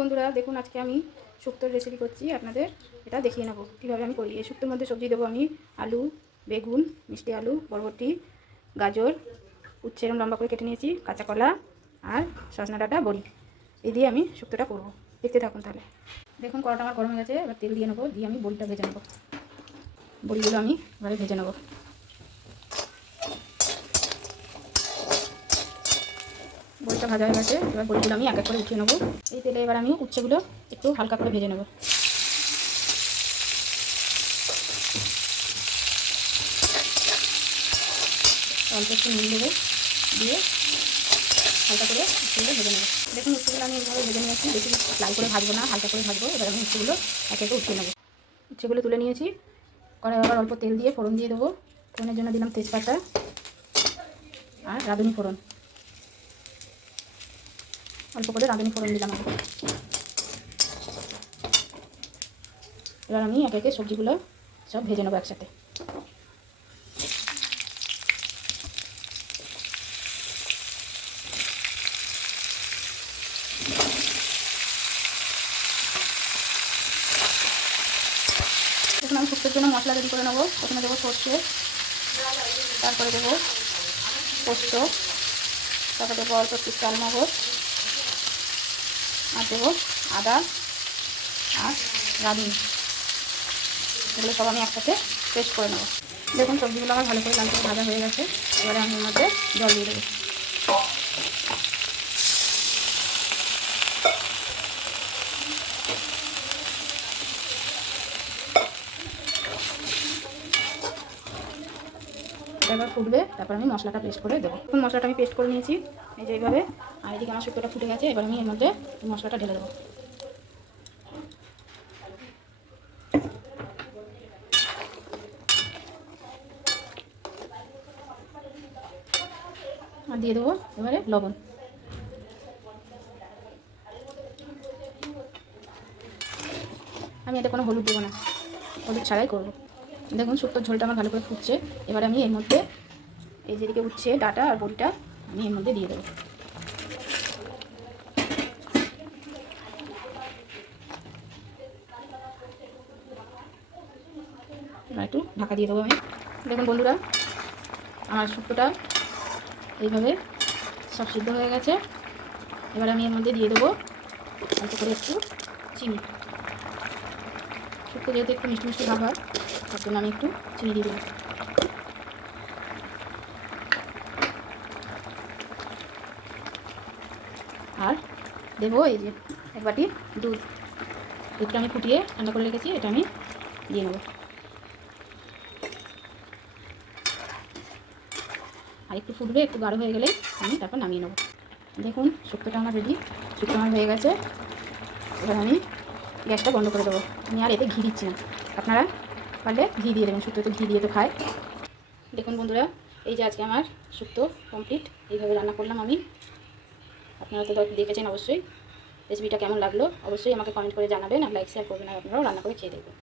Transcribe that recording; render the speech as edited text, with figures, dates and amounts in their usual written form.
বন্ধুরা, দেখুন আজকে আমি শুক্তোর রেসিপি করছি। আপনাদের এটা দেখিয়ে নেবো কীভাবে আমি করি। এই শুক্তোর মধ্যে সবজি দেবো আমি আলু, বেগুন, মিষ্টি আলু, বরবটি, গাজর, উচ্ছে এরকম লম্বা করে কেটে নিয়েছি, কাঁচা কলা আর সজনা ডাঁটা, বড়ি। এই দিয়ে আমি শুক্তোটা করবো। দেখতে থাকুন তাহলে। দেখুন কড়াটা আমার গরম হয়ে গেছে, এবার তেল দিয়ে নেবো, দিয়ে আমি বড়িটা ভেজে নেবো। বড়িগুলো আমি এবারে ভেজে নেবো। বড়িটা ভাজা হয়ে গেছে, এবার বড়িগুলো আমি এক এক করে উঠিয়ে নেবো। এই তেলে এবার আমি উচ্ছেগুলো একটু হালকা করে ভেজে নেবো। অল্প একটু নুন দেবো, দিয়ে হালকা করে উচ্ছেগুলো ভেজে নেবো। দেখুন উচ্ছেগুলো আমি এইভাবে ভেজে নিয়েছি, বেশি লাল করে ভাজবো না, হালকা করে ভাজবো। এবার আমি উচ্ছেগুলো এক একে উঠিয়ে নেবো। উচ্ছেগুলো তুলে নিয়েছি, কড়াই আবার অল্প তেল দিয়ে ফোড়ন দিয়ে দেবো। ফোড়নের জন্য দিলাম তেজপাতা আর রাঁধুনি ফোড়ন, অল্প করে রাঁধুনি ফোড়ন দিলাম আমি। এবার আমি একে একে সবজিগুলো সব ভেজে নেবো একসাথে। এখন আমি শুক্তোর জন্য মশলা রেডি করে নেবো। প্রথমে দেবো সর্ষে, তারপরে দেবো পোস্ত, তারপরে দেবো অল্প একটু চালমগজ, আর দেবো আদা আর রাঁধুনি। এগুলো সব আমি একসাথে পেস্ট করে নেবো। দেখুন সবজিগুলো আমার ভালো করে লাল করে ভাজা হয়ে গেছে। এবারে আমি এর মধ্যে জল দিয়ে দেবো। এবার ফুটবে, তারপর আমি মশলাটা পেস্ট করে দেবো। এখন মশলাটা আমি পেস্ট করে নিয়েছি এই যে এইভাবে। আর এদিকে আমার শুক্তোটা ফুটে গেছে, এবার আমি এর মধ্যে মশলাটা ঢেলে দেবো। আর দিয়ে দেবো এবারে লবণ। আমি এতে কোনো হলুদ দেবো না, হলুদ ছাড়াই করবো। দেখুন শুক্তোর ঝোলটা আমার ভালো করে ফুটছে। এবার আমি এর মধ্যে এই যেদিকে উচ্ছে ডাঁটা আর বড়িটা আমি এর মধ্যে দিয়ে দেবো। আর একটু ঢাকা দিয়ে দেবো আমি। দেখুন বন্ধুরা, আমার শুক্তোটা এইভাবে সব সিদ্ধ হয়ে গেছে। এবার আমি এর মধ্যে দিয়ে দেবো অল্প করে একটু চিনি। শুক্তো যেহেতু একটু মিষ্টি মিষ্টি ভাব হয়, তার জন্য আমি একটু চিনি দিয়ে দেবো। আর দেবো এই যে এক বাটি দুধ। দুধটা আমি ফুটিয়ে ঠান্ডা করে রেখেছি, এটা আমি দিয়ে নেবো। আর একটু ফুটবে, একটু গাঢ় হয়ে গেলে আমি তারপর নামিয়ে নেবো। দেখুন শুক্তোটা আমার রেডি, শুক্তো আমার হয়ে গেছে। এবার আমি গ্যাসটা বন্ধ করে দেবো। আমি আর এতে ঘি দিচ্ছি না, আপনারা পারলে ঘি দিয়ে দেবেন, শুক্তো তো ঘি দিয়ে তো খায়। দেখুন বন্ধুরা, এই যে আজকে আমার শুক্তো কমপ্লিট। এইভাবে রান্না করলাম আমি। আপনারা তো দেখেছেন অবশ্যই। রেসিপিটা কেমন লাগলো অবশ্যই আমাকে কমেন্ট করে জানাবেন, আর লাইক শেয়ার করবেন, আর আপনারাও রান্না করে খেয়ে দেখবেন।